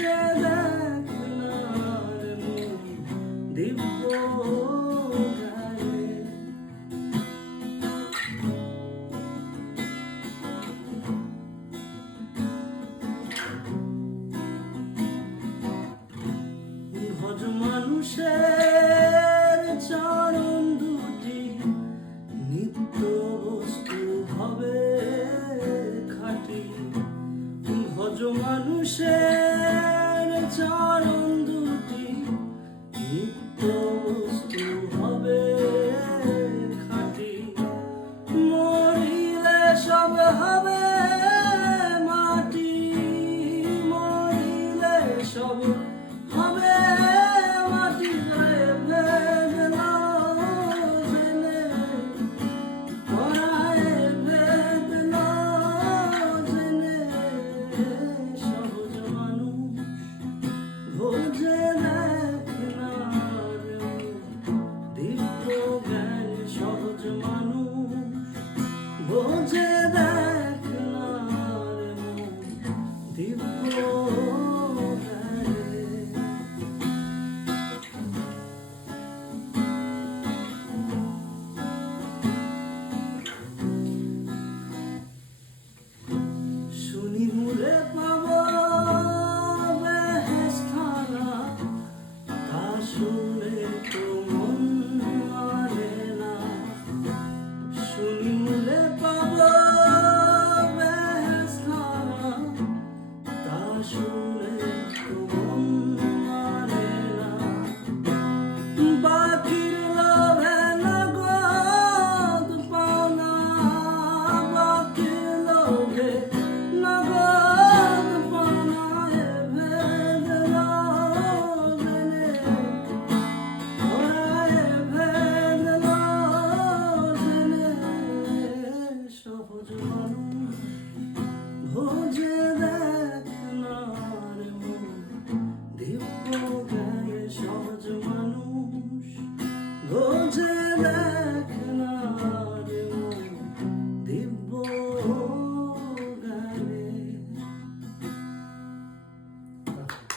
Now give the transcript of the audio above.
ভোজে দেখ না রে মন দিব্য গায়ে। ভজ মানুষের চরণ দুটি নিত্য বস্তু হবে খাঁটি। ভজ মানুষের চরণ দুটি নিত্য বস্তু হবে খাঁটি। মরিলে সব হবে মাটি, মরিলে সব হবে মাটি। বেদনা জেনে পরায় বেদনা জেনে সহজ মানুষ ভোজে দেখ না রে দিব্য জ্ঞান। সহজ মানুষ ভোজে দেখ না রে দিব্য শুনি মুরে পাব বেহেশখানা, তা শুনে তো মন মানে না। শুনি মুরে পাব বেহেশখানা, তা শুনে তো